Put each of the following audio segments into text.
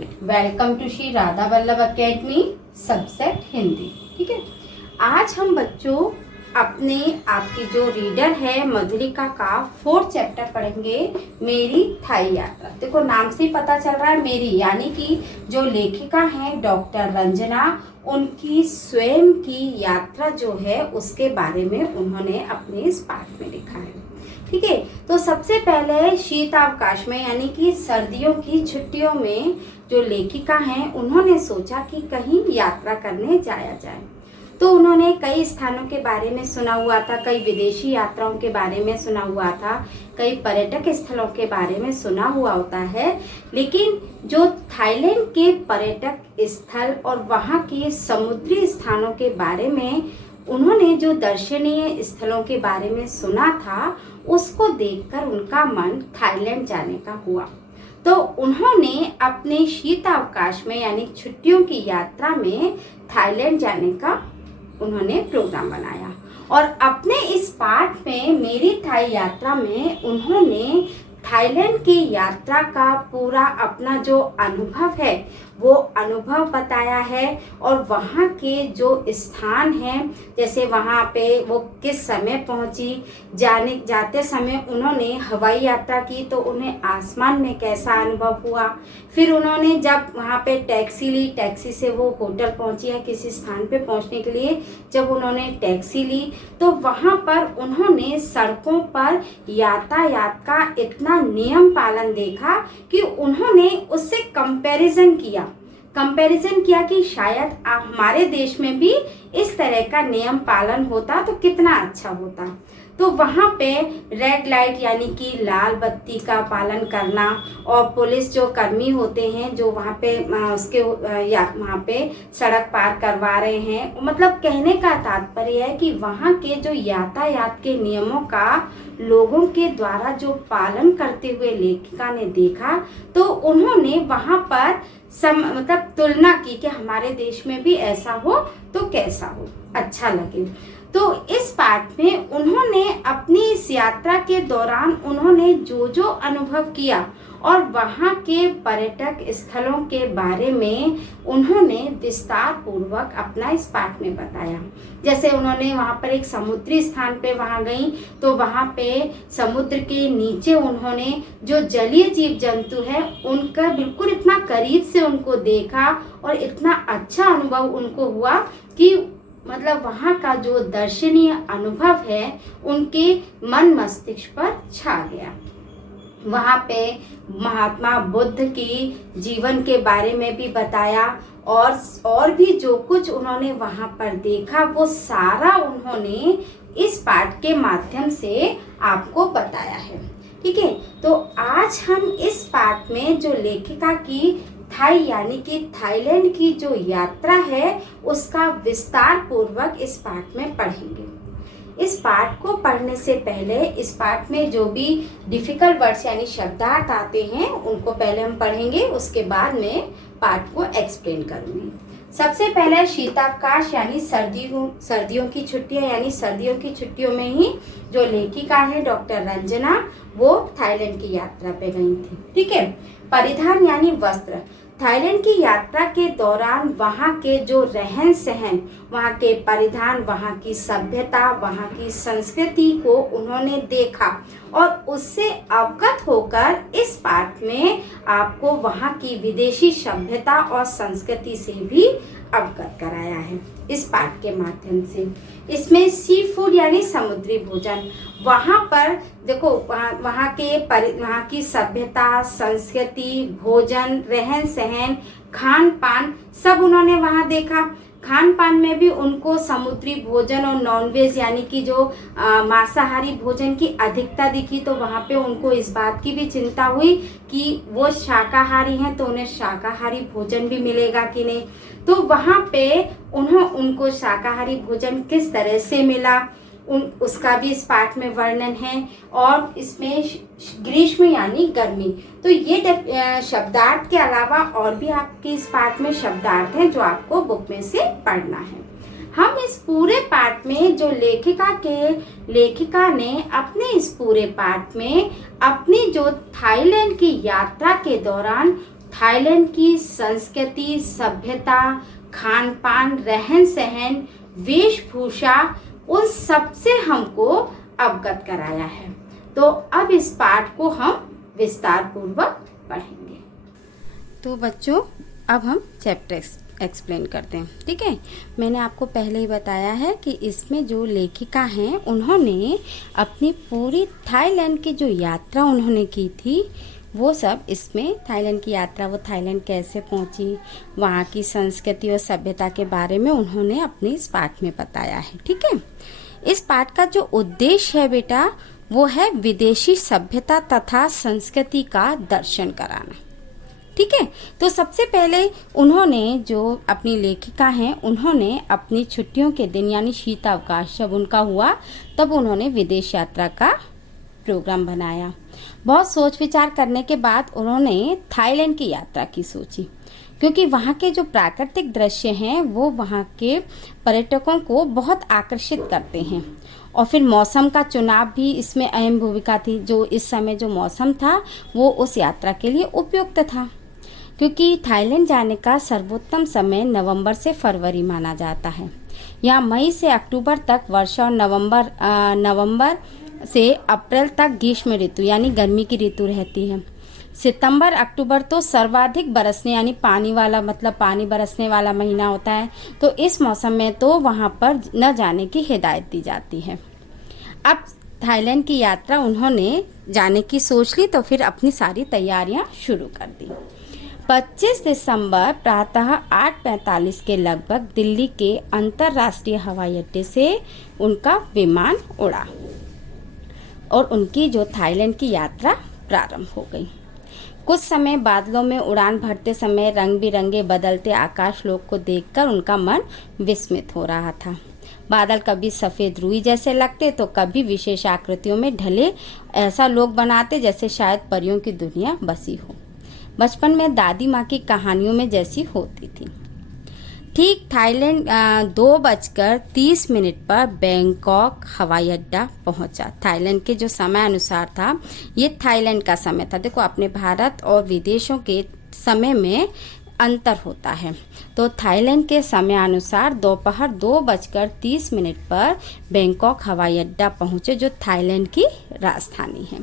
Welcome to Shri Radha Vallabh academy subject Hindi. ठीक है, आज हम बच्चों अपने आपकी जो रीडर है मधुरिका का 4th चैप्टर पढ़ेंगे, मेरी थाई यात्रा। देखो नाम से ही पता चल रहा है मेरी, यानी कि जो लेखिका हैं डॉक्टर रंजना, उनकी स्वयं की यात्रा जो है उसके बारे में उन्होंने अपने इस पाठ में लिखा है। ठीक है, तो सबसे पहले शीतावकाश में यानी कि सर्दियों की छुट्टियों में जो लेखिका हैं उन्होंने सोचा कि कहीं यात्रा करने जाया जाए। तो उन्होंने कई स्थानों के बारे में सुना हुआ था, कई विदेशी यात्राओं के बारे में सुना हुआ था, कई पर्यटक स्थलों के बारे में सुना हुआ होता है, लेकिन जो थाईलैंड के पर्यटक स्थल और वहाँ के समुद्री स्थानों के बारे में उन्होंने जो दर्शनीय स्थलों के बारे में सुना था, उसको देखकर उनका मन थाईलैंड जाने का हुआ। तो उन्होंने अपने शीतावकाश में यानी छुट्टियों की यात्रा में थाईलैंड जाने का उन्होंने प्रोग्राम बनाया और अपने इस पाठ में मेरी थाई यात्रा में उन्होंने थाईलैंड की यात्रा का पूरा अपना जो अनुभव है वो अनुभव बताया है और वहाँ के जो स्थान हैं, जैसे वहाँ पे वो किस समय पहुँची, जाते समय उन्होंने हवाई यात्रा की तो उन्हें आसमान में कैसा अनुभव हुआ, फिर उन्होंने जब वहाँ पे टैक्सी ली, टैक्सी से वो होटल पहुँची है किसी स्थान पे पहुँचने के लिए, जब उन्होंने टैक्सी ली तो वहाँ पर उन्होंने सड़कों पर यातायात का इतना नियम पालन देखा कि उन्होंने उससे कंपैरिजन किया कि शायद हमारे देश में भी इस तरह का नियम पालन होता तो कितना अच्छा होता। तो वहाँ पे रेड लाइट यानी कि लाल बत्ती का पालन करना और पुलिस जो कर्मी होते हैं जो वहाँ पे वहाँ पे सड़क पार करवा रहे हैं, मतलब कहने का तात्पर्य है कि वहाँ के जो यातायात के नियमों का लोगों के द्वारा जो पालन करते हुए लेखिका ने देखा, तो उन्होंने वहाँ पर मतलब तुलना की कि हमारे देश में भी ऐसा हो तो कैसा हो, अच्छा लगे। तो इस पाठ में उन्होंने अपनी इस यात्रा के दौरान उन्होंने जो जो अनुभव किया और वहाँ के पर्यटक स्थलों के बारे में उन्होंने विस्तार पूर्वक अपना इस पाठ में बताया। जैसे उन्होंने वहाँ पर एक समुद्री स्थान पे वहाँ गई तो वहाँ पे समुद्र के नीचे उन्होंने जो जलीय जीव जंतु है उनका बिल्कुल इतना करीब से उनको देखा और इतना अच्छा अनुभव उनको हुआ कि मतलब वहाँ का जो दर्शनीय अनुभव है उनके मन मस्तिष्क पर छा गया। वहाँ पे महात्मा बुद्ध की जीवन के बारे में भी बताया और भी जो कुछ उन्होंने वहाँ पर देखा वो सारा उन्होंने इस पाठ के माध्यम से आपको बताया है। ठीक है, तो आज हम इस पाठ में जो लेखिका की थाई यानी कि थाईलैंड की जो यात्रा है उसका विस्तार पूर्वक इस पाठ में पढ़ेंगे। इस पाठ को पढ़ने से पहले इस पाठ में जो भी डिफिकल्ट वर्ड्स यानी शब्दार्थ आते हैं उनको पहले हम पढ़ेंगे, उसके बाद में पाठ को एक्सप्लेन करूँगी। सबसे पहले शीतावकाश यानी सर्दियों की छुट्टियां, यानी सर्दियों की छुट्टियों में ही जो लेखिका है डॉक्टर रंजना वो थाईलैंड की यात्रा पे गई थी। ठीक है, परिधान यानी वस्त्र। थाईलैंड की यात्रा के दौरान वहाँ के जो रहन सहन, वहाँ के परिधान, वहाँ की सभ्यता, वहाँ की संस्कृति को उन्होंने देखा और उससे अवगत होकर इस पाठ में आपको वहाँ की विदेशी सभ्यता और संस्कृति से भी अवगत कराया है इस पाठ के माध्यम से। इसमें सी फूड यानी समुद्री भोजन, वहाँ पर देखो वहाँ की सभ्यता, संस्कृति, भोजन, रहन सहन, खान पान सब उन्होंने वहाँ देखा। खान पान में भी उनको समुद्री भोजन और नॉनवेज यानी कि जो मांसाहारी भोजन की अधिकता दिखी, तो वहाँ पे उनको इस बात की भी चिंता हुई कि वो शाकाहारी हैं तो उन्हें शाकाहारी भोजन भी मिलेगा कि नहीं। तो वहाँ पे उनको शाकाहारी भोजन किस तरह से मिला उसका भी इस पाठ में वर्णन है। और इसमें ग्रीष्म यानी गर्मी, तो ये शब्दार्थ के अलावा और भी आपके इस पाठ में शब्दार्थ हैं जो आपको बुक में से पढ़ना है। हम इस पूरे पाठ में जो लेखिका ने अपने इस पूरे पाठ में अपनी जो थाईलैंड की यात्रा के दौरान थाईलैंड की संस्कृति, सभ्यता, खान पान, रहन सहन, वेशभूषा, उन सब से हमको अवगत कराया है। तो अब इस पाठ को हम विस्तार पूर्वक पढ़ेंगे। तो बच्चों अब हम चैप्टर एक्सप्लेन करते हैं, ठीक है। मैंने आपको पहले ही बताया है कि इसमें जो लेखिका हैं उन्होंने अपनी पूरी थाईलैंड की जो यात्रा उन्होंने की थी वो सब इसमें, थाईलैंड की यात्रा, वो थाईलैंड कैसे पहुंची, वहाँ की संस्कृति और सभ्यता के बारे में उन्होंने अपने इस पाठ में बताया है, ठीक है। इस पाठ का जो उद्देश्य है बेटा वो है विदेशी सभ्यता तथा संस्कृति का दर्शन कराना, ठीक है। तो सबसे पहले उन्होंने, जो अपनी लेखिका हैं, उन्होंने अपनी छुट्टियों के दिन यानी शीतावकाश जब उनका हुआ तब उन्होंने विदेश यात्रा का प्रोग्राम बनाया। बहुत सोच विचार करने के बाद उन्होंने थाईलैंड की यात्रा की सोची, क्योंकि वहाँ के जो प्राकृतिक दृश्य हैं वो वहाँ के पर्यटकों को बहुत आकर्षित करते हैं। और फिर मौसम का चुनाव भी इसमें अहम भूमिका थी। जो इस समय जो मौसम था वो उस यात्रा के लिए उपयुक्त था, क्योंकि थाईलैंड जाने का सर्वोत्तम समय नवंबर से फरवरी माना जाता है। यहाँ मई से अक्टूबर तक वर्षा और नवंबर से अप्रैल तक ग्रीष्म ऋतु यानी गर्मी की ऋतु रहती है। सितंबर अक्टूबर तो सर्वाधिक बरसने यानी पानी वाला, मतलब पानी बरसने वाला महीना होता है। तो इस मौसम में तो वहाँ पर न जाने की हिदायत दी जाती है। अब थाईलैंड की यात्रा उन्होंने जाने की सोच ली तो फिर अपनी सारी तैयारियां शुरू कर दी। 25 दिसंबर प्रातः 8:45 के लगभग दिल्ली के अंतर्राष्ट्रीय हवाई अड्डे से उनका विमान उड़ा और उनकी जो थाईलैंड की यात्रा प्रारंभ हो गई। कुछ समय बादलों में उड़ान भरते समय रंग बिरंगे बदलते आकाश लोक को देखकर उनका मन विस्मित हो रहा था। बादल कभी सफेद रुई जैसे लगते तो कभी विशेष आकृतियों में ढले, ऐसा लोग बनाते जैसे शायद परियों की दुनिया बसी हो। बचपन में दादी माँ की कहानियों में जैसी होती थी। ठीक थाईलैंड 2:30 पर बैंकॉक हवाई अड्डा पहुंचा। थाईलैंड के जो समय अनुसार था, ये थाईलैंड का समय था। देखो अपने भारत और विदेशों के समय में अंतर होता है। तो थाईलैंड के समय अनुसार दोपहर 2:30 पर बैंकॉक हवाई अड्डा पहुंचे, जो थाईलैंड की राजधानी है।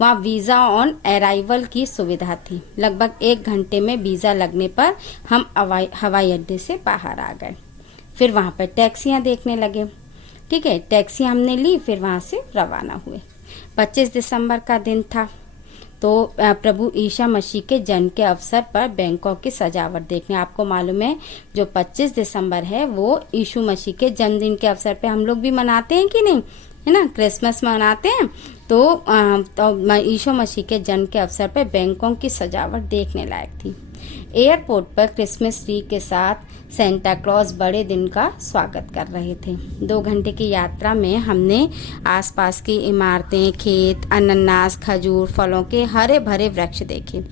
वहाँ वीज़ा ऑन अराइवल की सुविधा थी। लगभग 1 घंटे में वीज़ा लगने पर हम हवाई अड्डे से बाहर आ गए। फिर वहाँ पर टैक्सियाँ देखने लगे, ठीक है। टैक्सी हमने ली, फिर वहाँ से रवाना हुए। 25 दिसंबर का दिन था। तो प्रभु ईसा मसीह के जन्म के अवसर पर बैंकॉक की सजावट देखने, आपको मालूम है जो 25 दिसंबर है वो यीशु मसीह के जन्मदिन के अवसर पे हम लोग भी मनाते हैं कि नहीं, है ना, क्रिसमस मनाते हैं। तो यीशु मसीह के जन्म के अवसर पर बैंकॉक की सजावट देखने लायक थी। एयरपोर्ट पर क्रिसमस ट्री के साथ सेंटा क्लॉज बड़े दिन का स्वागत कर रहे थे। 2 घंटे की यात्रा में हमने आसपास की इमारतें, खेत, अनानास, खजूर, फलों के हरे भरे वृक्ष देखे।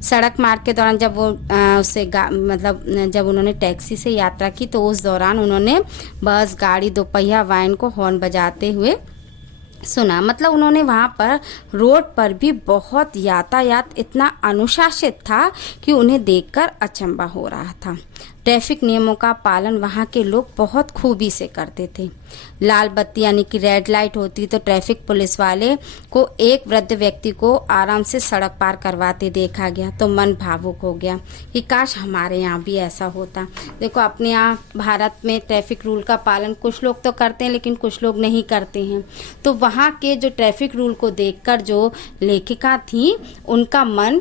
सड़क मार्ग के दौरान जब वो जब उन्होंने टैक्सी से यात्रा की तो उस दौरान उन्होंने बस, गाड़ी, दोपहिया वाहन को हॉर्न बजाते हुए सुना। मतलब उन्होंने वहाँ पर रोड पर भी बहुत यातायात इतना अनुशासित था कि उन्हें देखकर अचंभा हो रहा था। ट्रैफिक नियमों का पालन वहाँ के लोग बहुत खूबी से करते थे। लाल बत्ती यानी कि रेड लाइट होती तो ट्रैफिक पुलिस वाले को एक वृद्ध व्यक्ति को आराम से सड़क पार करवाते देखा गया तो मन भावुक हो गया कि काश हमारे यहाँ भी ऐसा होता। देखो अपने यहाँ भारत में ट्रैफिक रूल का पालन कुछ लोग तो करते हैं लेकिन कुछ लोग नहीं करते हैं। तो वहाँ के जो ट्रैफिक रूल को देखकर जो लेखिका थी उनका मन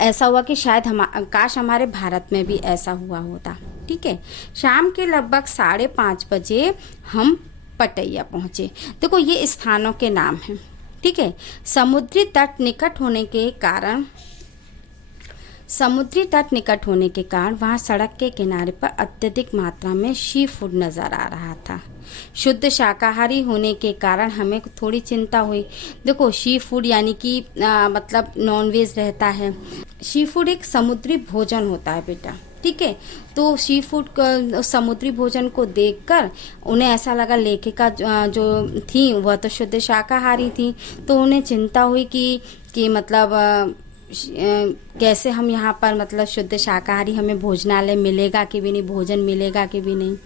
ऐसा हुआ कि शायद काश हमारे भारत में भी ऐसा हुआ होता। ठीक है। शाम के लगभग 5:30 बजे हम पटैया पहुँचे। देखो ये स्थानों के नाम हैं, ठीक है। समुद्री तट निकट होने के कारण वहाँ सड़क के किनारे पर अत्यधिक मात्रा में सी फूड नज़र आ रहा था। शुद्ध शाकाहारी होने के कारण हमें थोड़ी चिंता हुई। देखो सी फूड यानी कि नॉन वेज रहता है। सी फूड एक समुद्री भोजन होता है बेटा, ठीक है। तो सी फूड समुद्री भोजन को देखकर उन्हें ऐसा लगा, लेखिका जो थी वह तो शुद्ध शाकाहारी थी, तो उन्हें चिंता हुई कि कैसे हम यहाँ पर मतलब शुद्ध शाकाहारी हमें भोजनालय मिलेगा कि भी नहीं, भोजन मिलेगा कि भी नहीं।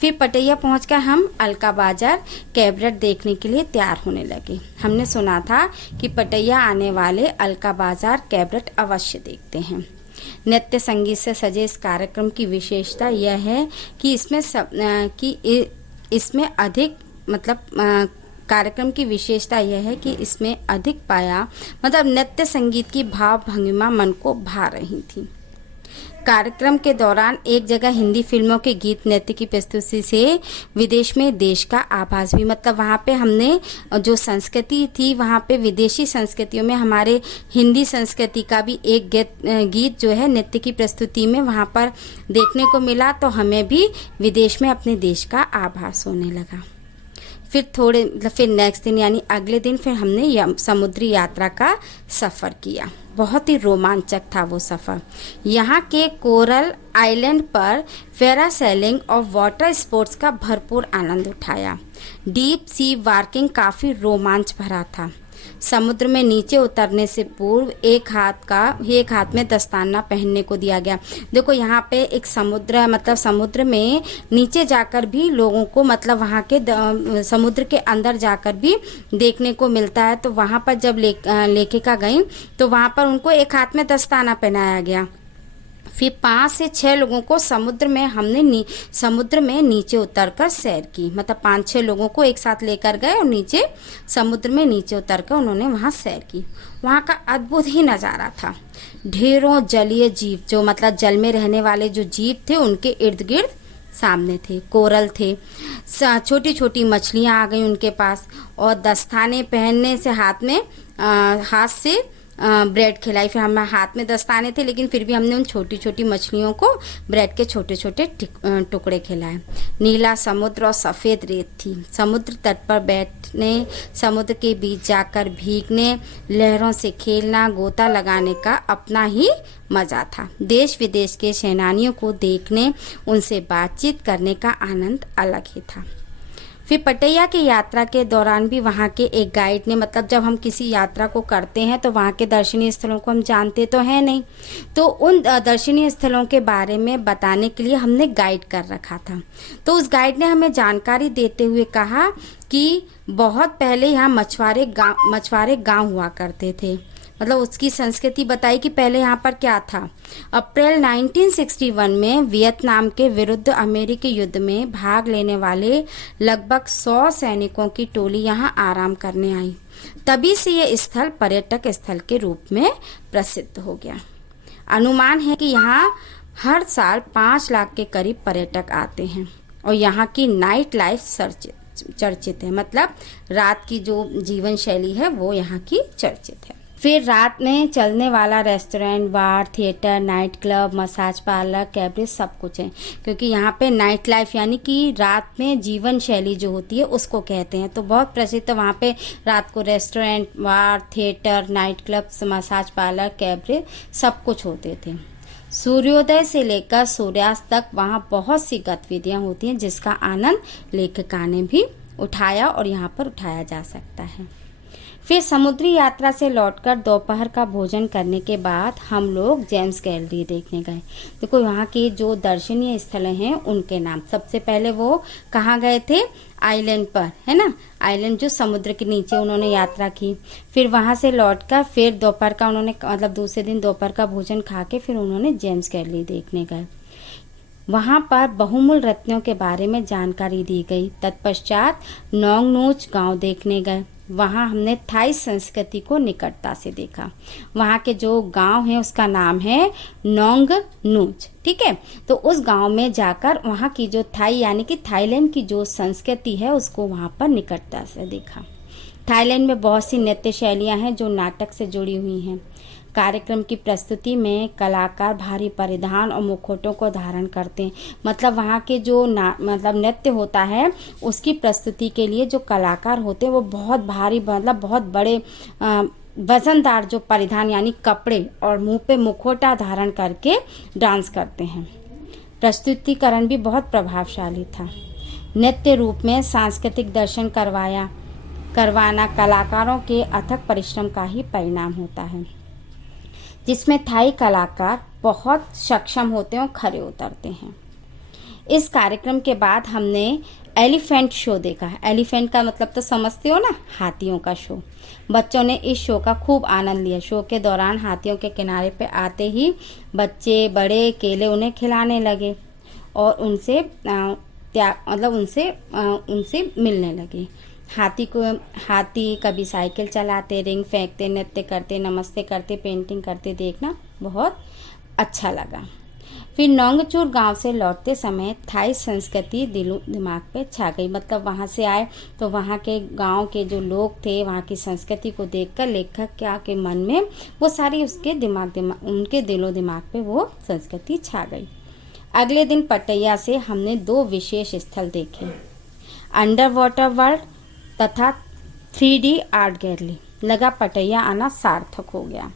फिर पटैया पहुंचकर हम अलका बाजार कैबरेट देखने के लिए तैयार होने लगे। हमने सुना था कि पटैया आने वाले अलका बाजार कैबरेट अवश्य देखते हैं। नृत्य संगीत से सजे इस कार्यक्रम की विशेषता यह है कि इसमें अधिक मतलब कार्यक्रम की विशेषता यह है कि इसमें अधिक पाया मतलब नृत्य संगीत की भाव भंगिमा मन को भा रही थी। कार्यक्रम के दौरान एक जगह हिंदी फिल्मों के गीत नृत्य की प्रस्तुति से विदेश में देश का आभास भी, मतलब वहाँ पे हमने जो संस्कृति थी वहाँ पे विदेशी संस्कृतियों में हमारे हिंदी संस्कृति का भी एक गीत जो है नृत्य की प्रस्तुति में वहाँ पर देखने को मिला, तो हमें भी विदेश में अपने देश का आभास होने लगा। फिर नेक्स्ट दिन यानी अगले दिन फिर हमने समुद्री यात्रा का सफ़र किया। बहुत ही रोमांचक था वो सफ़र। यहाँ के कोरल आइलैंड पर पैरासेलिंग और वाटर स्पोर्ट्स का भरपूर आनंद उठाया। डीप सी वार्किंग काफ़ी रोमांच भरा था। समुद्र में नीचे उतरने से पूर्व एक हाथ में दस्ताना पहनने को दिया गया। देखो यहाँ पे एक समुद्र है, मतलब समुद्र में नीचे जाकर भी लोगों को मतलब वहाँ के समुद्र के अंदर जाकर भी देखने को मिलता है। तो वहाँ पर जब लेखिका गई तो वहाँ पर उनको एक हाथ में दस्ताना पहनाया गया। फिर 5 से 6 लोगों को समुद्र में नीचे उतरकर सैर की, मतलब 5-6 लोगों को एक साथ लेकर गए और समुद्र में नीचे उतरकर उन्होंने वहाँ सैर की। वहाँ का अद्भुत ही नज़ारा था। ढेरों जलीय जीव जो मतलब जल में रहने वाले जो जीव थे उनके इर्द गिर्द सामने थे, कोरल थे, छोटी छोटी मछलियाँ आ गई उनके पास, और दस्ताने पहनने से हाथ से ब्रेड खिलाई। फिर हमारे हाथ में दस्ताने थे लेकिन फिर भी हमने उन छोटी छोटी मछलियों को ब्रेड के छोटे छोटे टुकड़े खिलाए। नीला समुद्र और सफ़ेद रेत थी। समुद्र तट पर बैठने, समुद्र के बीच जाकर भीगने, लहरों से खेलना, गोता लगाने का अपना ही मज़ा था। देश विदेश के सैलानियों को देखने, उनसे बातचीत करने का आनंद अलग ही था। फिर पटैया की यात्रा के दौरान भी वहाँ के एक गाइड ने, मतलब जब हम किसी यात्रा को करते हैं तो वहाँ के दर्शनीय स्थलों को हम जानते तो हैं नहीं, तो उन दर्शनीय स्थलों के बारे में बताने के लिए हमने गाइड कर रखा था। तो उस गाइड ने हमें जानकारी देते हुए कहा कि बहुत पहले यहाँ मछुआरे गाँव हुआ करते थे, मतलब उसकी संस्कृति बताई कि पहले यहाँ पर क्या था। अप्रैल 1961 में वियतनाम के विरुद्ध अमेरिकी युद्ध में भाग लेने वाले लगभग 100 सैनिकों की टोली यहाँ आराम करने आई। तभी से ये स्थल पर्यटक स्थल के रूप में प्रसिद्ध हो गया। अनुमान है कि यहाँ हर साल 5 लाख के करीब पर्यटक आते हैं और यहाँ की नाइट लाइफ चर्चित है, मतलब रात की जो जीवन शैली है वो यहाँ की चर्चित है। फिर रात में चलने वाला restaurant, bar, theatre, night club, massage parlour, cabaret सब कुछ है, क्योंकि यहाँ पे नाइट लाइफ यानी कि रात में जीवन शैली जो होती है उसको कहते हैं। तो बहुत प्रसिद्ध वहाँ पे रात को restaurant, bar, theatre, night club, massage parlour, cabaret सब कुछ होते थे। सूर्योदय से लेकर सूर्यास्त तक वहाँ बहुत सी गतिविधियाँ होती हैं जिसका आनंद लेखिका ने भी उठाया और यहाँ पर उठाया जा सकता है। फिर समुद्री यात्रा से लौटकर दोपहर का भोजन करने के बाद हम लोग जेम्स गैलरी देखने गए। देखो यहाँ के जो दर्शनीय स्थल हैं उनके नाम, सबसे पहले वो कहाँ गए थे, आइलैंड पर, है ना, आइलैंड जो समुद्र के नीचे उन्होंने यात्रा की। फिर वहाँ से लौटकर फिर दोपहर का उन्होंने मतलब दूसरे दिन दोपहर का भोजन खा के फिर उन्होंने जेम्स गैलरी देखने गए। वहाँ पर बहुमूल्य रत्नों के बारे में जानकारी दी गई। तत्पश्चात नोंग नूच गांव देखने गए। वहाँ हमने थाई संस्कृति को निकटता से देखा। वहाँ के जो गांव है उसका नाम है नोंग नूच, ठीक है। तो उस गांव में जाकर वहाँ की जो थाई यानी कि थाईलैंड की जो संस्कृति है उसको वहाँ पर निकटता से देखा। थाईलैंड में बहुत सी नृत्य शैलियाँ हैं जो नाटक से जुड़ी हुई हैं। कार्यक्रम की प्रस्तुति में कलाकार भारी परिधान और मुखौटों को धारण करते हैं, मतलब वहाँ के जो मतलब नृत्य होता है उसकी प्रस्तुति के लिए जो कलाकार होते हैं वो बहुत भारी, मतलब बहुत बड़े वजनदार जो परिधान यानी कपड़े और मुंह पे मुखौटा धारण करके डांस करते हैं। प्रस्तुतिकरण भी बहुत प्रभावशाली था। नृत्य रूप में सांस्कृतिक दर्शन करवाना कलाकारों के अथक परिश्रम का ही परिणाम होता है। जिसमें थाई कलाकार बहुत सक्षम होते हैं और खरे उतरते हैं। इस कार्यक्रम के बाद हमने एलिफेंट शो देखा। एलिफेंट का मतलब तो समझते हो ना, हाथियों का शो। बच्चों ने इस शो का खूब आनंद लिया। शो के दौरान हाथियों के किनारे पे आते ही बच्चे बड़े केले उन्हें खिलाने लगे और उनसे उनसे मिलने लगे। हाथी कभी साइकिल चलाते, रिंग फेंकते, नृत्य करते, नमस्ते करते, पेंटिंग करते देखना बहुत अच्छा लगा। फिर नोंगचूर गांव से लौटते समय थाई संस्कृति दिमाग पे छा गई। मतलब वहाँ से आए तो वहाँ के गांव के जो लोग थे, वहाँ की संस्कृति को देखकर लेखक के मन में वो सारी उनके दिलो दिमाग पे वो संस्कृति छा गई। अगले दिन पटैया से हमने 2 विशेष स्थल देखे, अंडर वाटर वर्ल्ड तथा 3D आर्ट गैलरी। लगा पटैया आना सार्थक हो गया।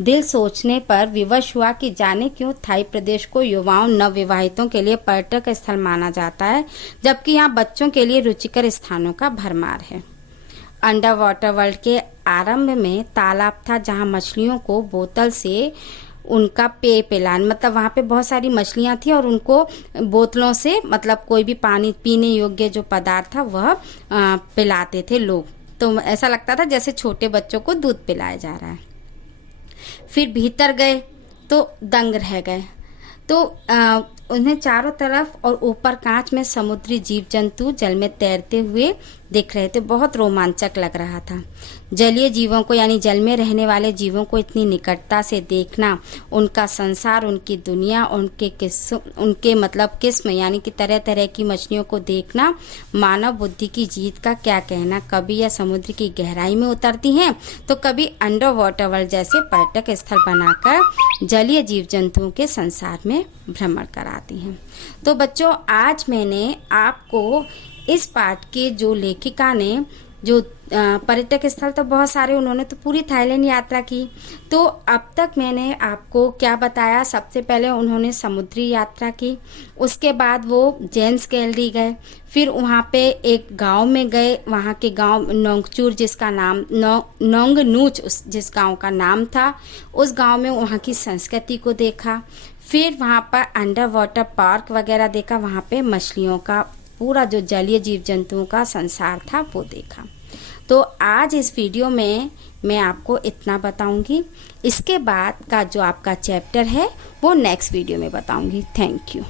दिल सोचने पर विवश हुआ कि जाने क्यों थाई प्रदेश को युवाओं नवविवाहितों के लिए पर्यटक स्थल माना जाता है, जबकि यहाँ बच्चों के लिए रुचिकर स्थानों का भरमार है। अंडर वाटर वर्ल्ड के आरंभ में तालाब था, जहाँ मछलियों को बोतल से उनका पेय पिलान, मतलब वहाँ पे बहुत सारी मछलियाँ थी और उनको बोतलों से, मतलब कोई भी पानी पीने योग्य जो पदार्थ था वह पिलाते थे लोग। तो ऐसा लगता था जैसे छोटे बच्चों को दूध पिलाया जा रहा है। फिर भीतर गए तो दंग रह गए। तो उन्हें चारों तरफ और ऊपर कांच में समुद्री जीव जंतु जल में तैरते हुए दिख रहे थे। बहुत रोमांचक लग रहा था। जलीय जीवों को, यानी जल में रहने वाले जीवों को इतनी निकटता से देखना, उनका संसार, उनकी दुनिया, उनके मतलब किस्म, यानी कि तरह तरह की मछलियों को देखना, मानव बुद्धि की जीत का क्या कहना। कभी यह समुद्र की गहराई में उतरती हैं तो कभी अंडर वाटर वर्ल्ड जैसे पर्यटक स्थल बनाकर जलीय जीव जंतुओं के संसार में भ्रमण कराती हैं। तो बच्चों, आज मैंने आपको इस पाठ के जो लेखिका ने जो पर्यटक स्थल तो बहुत सारे, उन्होंने तो पूरी थाईलैंड यात्रा की। तो अब तक मैंने आपको क्या बताया, सबसे पहले उन्होंने समुद्री यात्रा की, उसके बाद वो जेम्स गैलरी गए, फिर वहाँ पे एक गांव में गए, वहाँ के गांव नोंगचूर जिसका नाम नोंगनूच जिस गांव का नाम था, उस गांव में वहाँ की संस्कृति को देखा। फिर वहाँ पर अंडर वाटर पार्क वगैरह देखा, वहाँ पे मछलियों का पूरा जो जलीय जीव जंतुओं का संसार था वो देखा। तो आज इस वीडियो में मैं आपको इतना बताऊंगी। इसके बाद का जो आपका चैप्टर है वो नेक्स्ट वीडियो में बताऊंगी। Thank you.